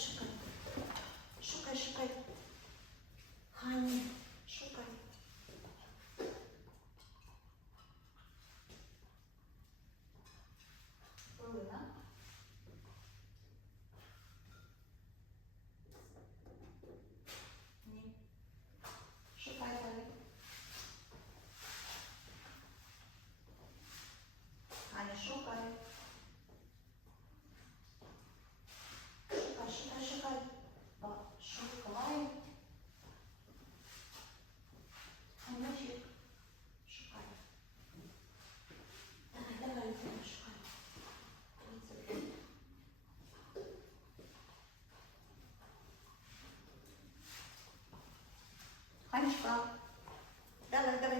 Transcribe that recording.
шикарно. आणि का त्याला त्याला